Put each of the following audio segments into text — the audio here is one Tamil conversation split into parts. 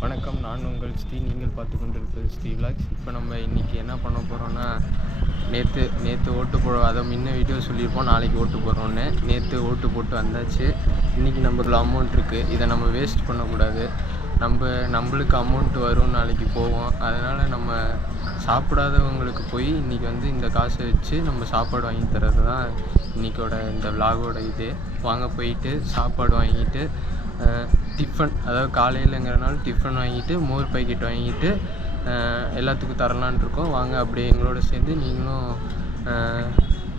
வணக்கம், நான் உங்கள் ஸ்ரீ. நீங்கள் பார்த்து கொண்டிருப்பது ஸ்ரீ விலாக்ஸ். இப்போ நம்ம இன்றைக்கி என்ன பண்ண போகிறோன்னா, நேற்று ஓட்டு போட, அதை முன்ன வீடியோ சொல்லியிருப்போம் நாளைக்கு ஓட்டு போடுறோன்னு. நேற்று ஓட்டு போட்டு வந்தாச்சு. இன்றைக்கி நம்மளுக்கு அமௌண்ட் இருக்குது, இதை நம்ம வேஸ்ட் பண்ணக்கூடாது. நம்மளுக்கு அமௌண்ட் வரும், நாளைக்கு போவோம். அதனால் நம்ம சாப்பிடாதவங்களுக்கு போய் இன்றைக்கி இந்த காசை வச்சு நம்ம சாப்பாடு வாங்கி தர்றது தான் இன்றைக்கோட இந்த விலாகோட இது. வாங்க போயிட்டு சாப்பாடு வாங்கிட்டு டிஃபன், அதாவது காலையிலங்கிறனால டிஃபன் வாங்கிட்டு மோர் பாக்கெட் வாங்கிட்டு எல்லாத்துக்கும் தரலான் இருக்கோம். வாங்க அப்படியே எங்களோட சேர்ந்து நீங்களும்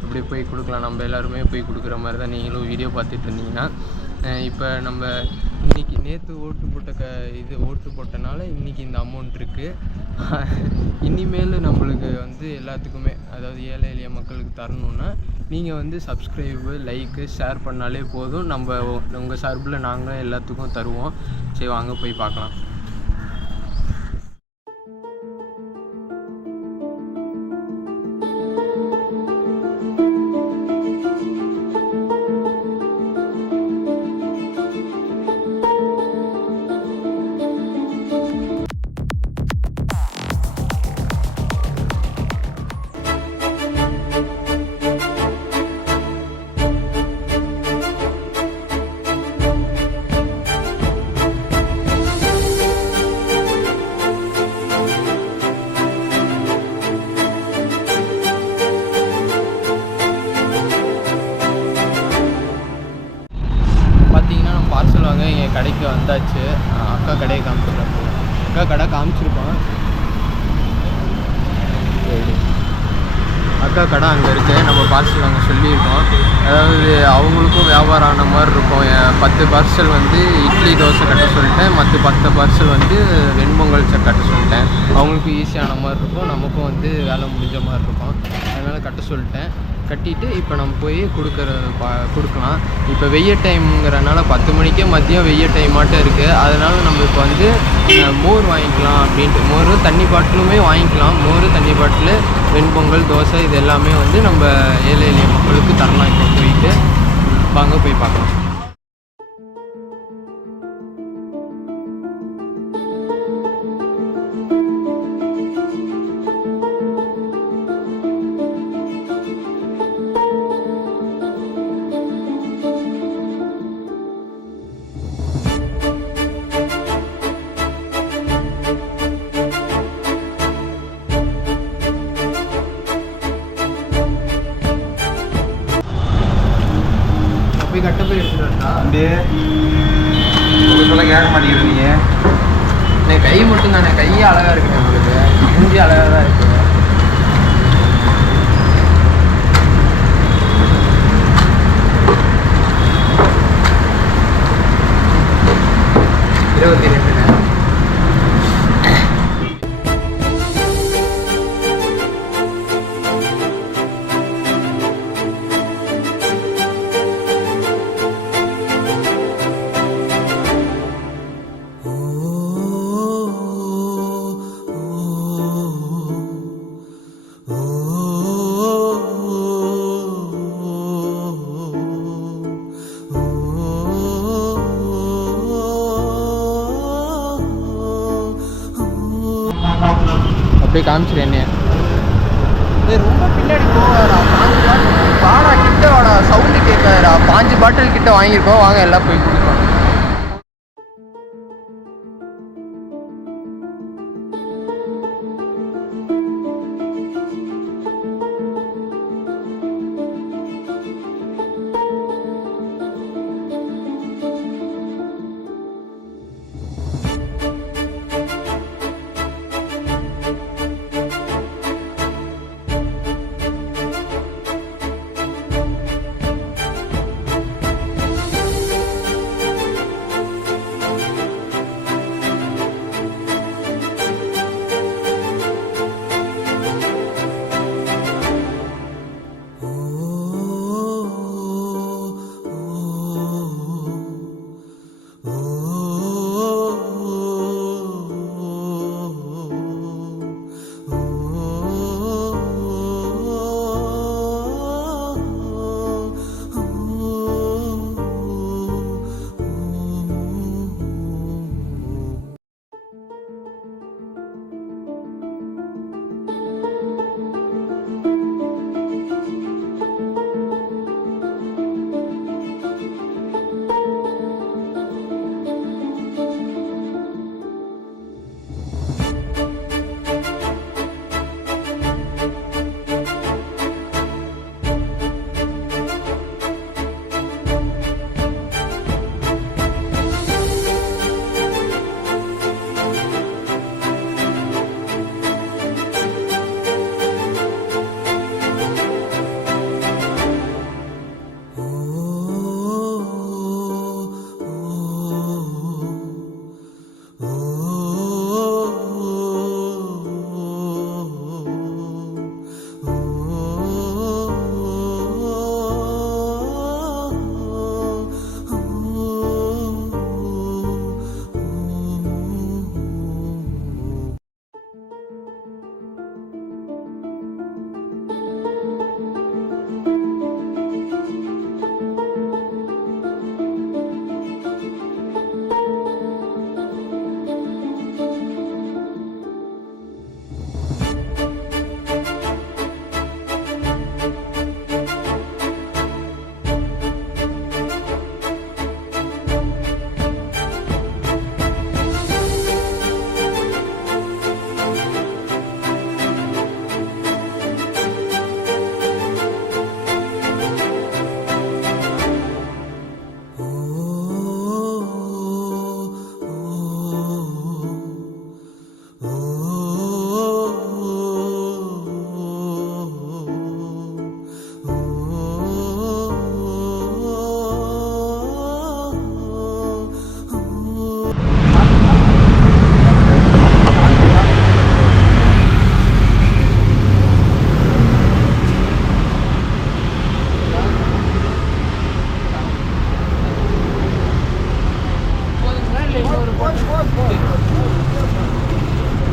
அப்படியே போய் கொடுக்கலாம். நம்ம எல்லாருமே போய் கொடுக்குற மாதிரி தான் நீங்களும் வீடியோ பார்த்துட்டு இருந்தீங்கன்னா. இப்போ நம்ம நேற்று ஓட்டு போட்டனால இன்றைக்கி இந்த அமௌண்ட் இருக்குது. இனிமேல் நம்மளுக்கு எல்லாத்துக்குமே, அதாவது ஏழை எளிய மக்களுக்கு தரணுன்னா நீங்கள் சப்ஸ்கிரைபு, லைக்கு, ஷேர் பண்ணாலே போதும். நம்ம உங்கள் சார்பில் நாங்களும் எல்லாத்துக்கும் தருவோம். சரி, வாங்க போய் பார்க்கலாம். பார்சல் வாங்க எங்கள் கடைக்கு வந்தாச்சு. அக்கா கடையை காமிச்சிருக்கோம். அக்கா கடை காமிச்சிருக்கோம். அக்கா கடை அங்கே இருக்குது. நம்ம பார்சல் வாங்க சொல்லியிருக்கோம். அதாவது அவங்களுக்கும் வியாபாரம் ஆன மாதிரி இருக்கும். 10 பார்சல் இட்லி தோசை கட்ட சொல்லிட்டேன். மற்ற 10 பார்சல் வெண்பொங்கல் கட்ட சொல்லிட்டேன். அவங்களுக்கும் ஈஸியான மாதிரி இருக்கும், நமக்கும் வேலை முடிஞ்ச மாதிரி இருக்கும். அதனால் கட்ட சொல்லிட்டேன். கட்டிட்டு இப்போ நம்ம போய் கொடுக்கலாம். இப்போ வெய்ய டைம்ங்கிறனால 10 மணிக்கே மதியம் வெய்ய டைம் மட்டும் இருக்குது. அதனால் நம்ம இப்போ மோர் வாங்கிக்கலாம் அப்படின்ட்டு. மோர் தண்ணி பாட்டிலுமே வாங்கிக்கலாம். மோர் தண்ணி பாட்டில், வெண்பொங்கல், தோசை இது எல்லாமே நம்ம ஏழை எளிய மக்களுக்கு தரலாம். இப்போ போயிட்டு வாங்க போய் பார்க்கலாம். கட்ட போய் எடுத்துட்டா அப்படியே கேட்க மாட்டேங்கிறது. நீ கை மட்டும் தானே, கையே அழகா இருக்கு, உங்களுக்கு மூஞ்சி அழகா தான் இருக்கு. அப்படியே காமிச்சிரு என்ன. ரொம்ப பின்னாடி போவாடா, 5 பாட்டில் வாடா, கிட்ட வாடா, சவுண்டு கேட்காதடா. 5 பாட்டில் கிட்ட வாங்கியிருக்கோம். வாங்க எல்லாம் போய் கொடுக்கலாம்.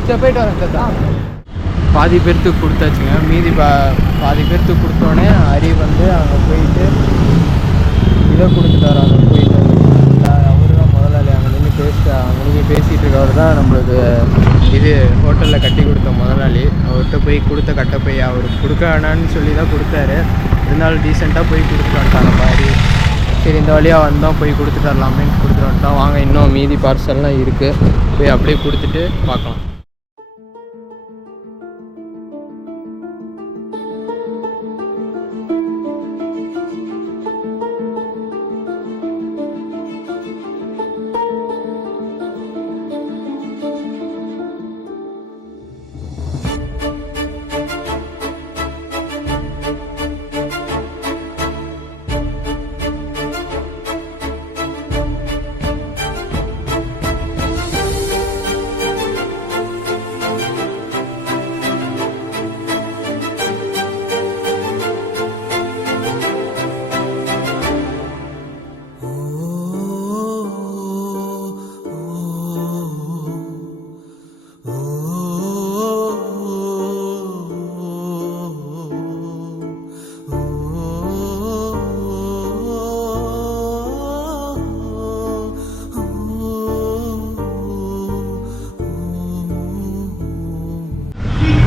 சரி போயிட்டு வரேன் தான். பாதி பேர்த்துக்கு கொடுத்தாச்சுங்க. மீதி பாதி பேர்த்துக்கு கொடுத்தோடனே ஹரி வந்து அங்கே போயிட்டு இதை கொடுத்துட்டாரு. அங்கே போயிட்டு அவரு தான் முதலாளி. அங்கே நின்று பேசிகிட்டு இருக்கவர் தான் நம்மளுக்கு இது ஹோட்டலில் கட்டி கொடுத்த முதலாளி. அவர்கிட்ட போய் கொடுத்த கட்டை போய் அவர் கொடுக்க வேணான்னு சொல்லி தான் கொடுத்தாரு. இருந்தாலும் டீசெண்டாக போய் கொடுத்துட்டு வந்துட்டாங்க பாரி. சரி இந்த வழியாக வந்தோம், போய் கொடுத்துட்டு வரலாமேன்னு கொடுத்துட்டு வந்துட்டோம். வாங்க இன்னும் மீதி பார்சல்லாம் இருக்குது, போய் அப்படியே கொடுத்துட்டு பார்க்கலாம்.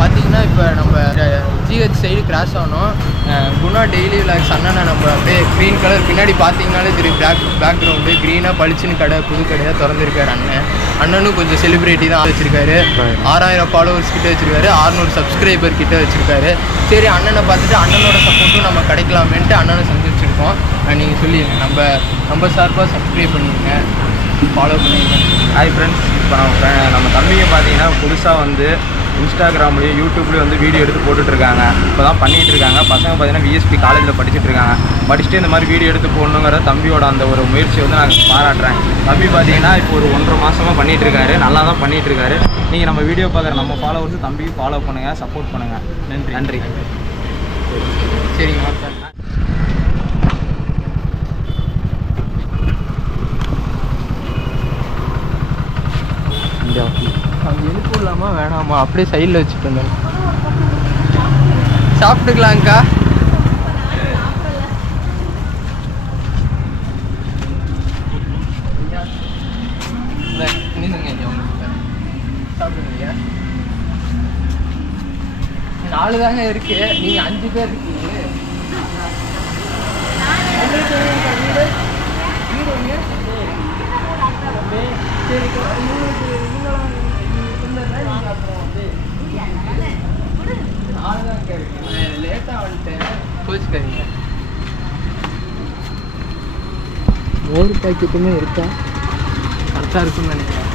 பார்த்தீங்கன்னா இப்போ நம்ம ஜிஹெச் சைடு கிராஸ் ஆகணும். குணா டெய்லி விலாக்ஸ் அண்ணனை நம்ம அப்படியே க்ரீன் கலர் பின்னாடி பார்த்தீங்கனாலே தெரியும். பேக்ரவுண்டு க்ரீனாக பளிச்சுன்னு கடை, புது கடையாக திறந்துருக்காரு அண்ணனும் கொஞ்சம் செலிப்ரிட்டி தான் வச்சுருக்காரு. 6000 ஃபாலோவர்ஸ் கிட்டே வச்சுருக்காரு, 600 சப்ஸ்கிரைபர் கிட்டே வச்சுருக்காரு. சரி அண்ணனை பார்த்துட்டு அண்ணனோட சப்போர்ட்டும் நம்ம கிடைக்கலாமேன்ட்டு அண்ணனை சந்திச்சிருக்கோம். நீங்கள் சொல்லிடுங்க, நம்ம சார்பாக சப்ஸ்கிரைப் பண்ணிடுங்க, ஃபாலோ பண்ணிடுங்க. ஹாய் ஃப்ரெண்ட்ஸ், இப்போ நம்ம தம்பிங்க பார்த்தீங்கன்னா புதுசாக வந்து இன்ஸ்டாகிராம்லேயும் யூடியூப்லேயும் வந்து வீடியோ எடுத்து போட்டுட்ருக்காங்க. இப்போ தான் பண்ணிகிட்டு இருக்காங்க. பசங்க பார்த்தீங்கன்னா விஎஸ்பி காலேஜில் படிச்சுட்டு இருக்காங்க. படிச்சுட்டு இந்த மாதிரி வீடியோ எடுத்து போடணுங்கிற தம்பியோட அந்த ஒரு முயற்சியை வந்து நான் பாராட்டுறேன். தம்பி பார்த்தீங்கன்னா இப்போ ஒரு 1.5 மாதமாக பண்ணிகிட்ருக்காரு, நல்லா தான் பண்ணிகிட்ருக்காரு. நீங்கள் நம்ம வீடியோ பார்க்குற நம்ம ஃபாலோவர்ஸ் தம்பிக்கு ஃபாலோ பண்ணுங்கள், சப்போர்ட் பண்ணுங்கள். நன்றி. சரிங்க. அது எழுப்பு இல்லாமல் வேணாமா அப்படியே சைடில் வச்சுட்டு இருந்தேன். சாப்பிட்டுக்கலாங்க்கா. சாப்பிடுங்க. 4 தாங்க இருக்கு, நீங்கள் 5 பேர் இருக்கீங்க. லேட்டாக வந்துட்டேன், கோச்சுக்காதீங்க. ஒரு பாக்கெட்டுமே இருக்கா? கரெக்டாக இருக்குன்னு நினைக்கிறேன்.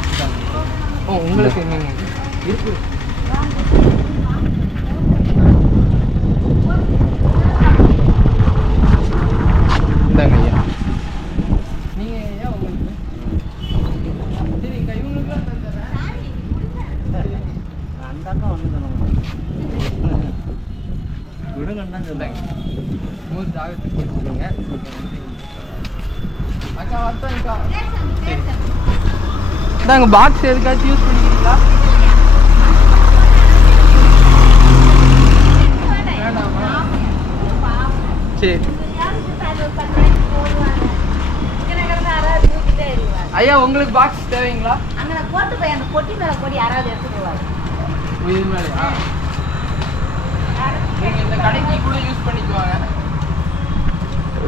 ஓ உங்களுக்கு என்னங்க இருக்கு? இந்தாங்க ஐயா. நீங்கள் ஐயா உங்களுக்கு சரிங்கக்கா, இவங்களுக்குலாம் தந்துடுறேன். அந்த அக்கா வந்து விடுங்கன்னு சொல்லுங்க. 3 ஜாகத்துக்கு கொடுத்துருங்க. அக்கா வரட்டாங்கக்கா. சரி இந்தாங்க பாக்ஸ் எதுக்காச்சும் யூஸ் பண்ணிக்கிறீங்களா? வேண்டாமா? சரி ஐயா உங்களுக்கு பாக்ஸ் தேவைங்களா? இது மேலையா? நீங்கள் இந்த கடைக்கு கூட யூஸ் பண்ணிக்குவாங்க.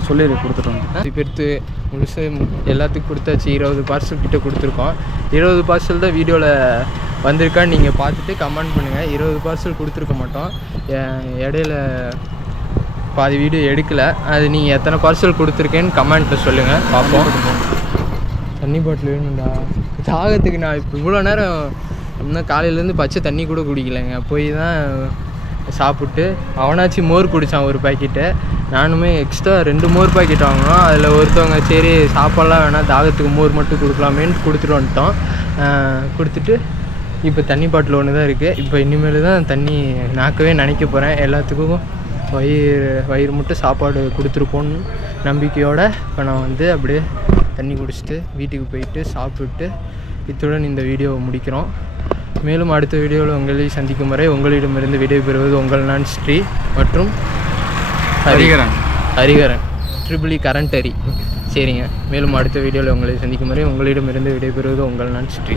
சொல்லி கொடுத்துட்டோம். பெருத்து முழுசு எல்லாத்துக்கும் கொடுத்தாச்சு. 20 பார்சல் கிட்டே கொடுத்துருக்கோம். 20 பார்சல் தான் வீடியோவில் வந்திருக்கான்னு நீங்கள் பார்த்துட்டு கமெண்ட் பண்ணுங்கள். 20 பார்சல் கொடுத்துருக்க மாட்டோம். இடையில பாதி வீடியோ எடுக்கலை. அது நீங்கள் எத்தனை பார்சல் கொடுத்துருக்கேன்னு கமெண்ட்டில் சொல்லுங்கள், பார்ப்போம். தண்ணி பாட்டில் வேணும்டா. தாகத்துக்கு நான் இப்போ இவ்வளோ நேரம் இன்னும் காலையிலேருந்து பச்சை தண்ணி கூட குடிக்கலைங்க. போய் தான் சாப்பிட்டு அவனாச்சும் மோர் குடித்தான் 1 பாக்கெட்டு. நானுமே எக்ஸ்ட்ரா 2 மோர் பாக்கெட் வாங்கினோம். அதில் ஒருத்தவங்க சரி சாப்பாடெலாம் வேணாம், தாகத்துக்கு மோர் மட்டும் கொடுக்கலாமேன்னு கொடுத்துட்டு வந்துட்டோம். கொடுத்துட்டு இப்போ தண்ணி பாட்டில் ஒன்று தான் இருக்குது. இப்போ இனிமேல் தான் தண்ணி நாக்கவே நினைக்க போகிறேன். எல்லாத்துக்கும் வயிறு மட்டும் சாப்பாடு கொடுத்துருப்போன்னு நம்பிக்கையோடு இப்போ நான் வந்து அப்படியே தண்ணி குடிச்சிட்டு வீட்டுக்கு போயிட்டு சாப்பிட்டு இத்துடன் இந்த வீடியோவை முடிக்கிறோம். மேலும் அடுத்த வீடியோவில் உங்களை சந்திக்கும் வரை உங்களிடமிருந்து விடைபெறுவது உங்கள் நான் ஸ்ரீ மற்றும் ஹரிகரன் ட்ரிபிள் கரண்ட் சரிங்க. மேலும் அடுத்த வீடியோவில் உங்களை சந்திக்கும் வரை உங்களிடமிருந்து விடைபெறுவது உங்கள் நான் ஸ்ரீ.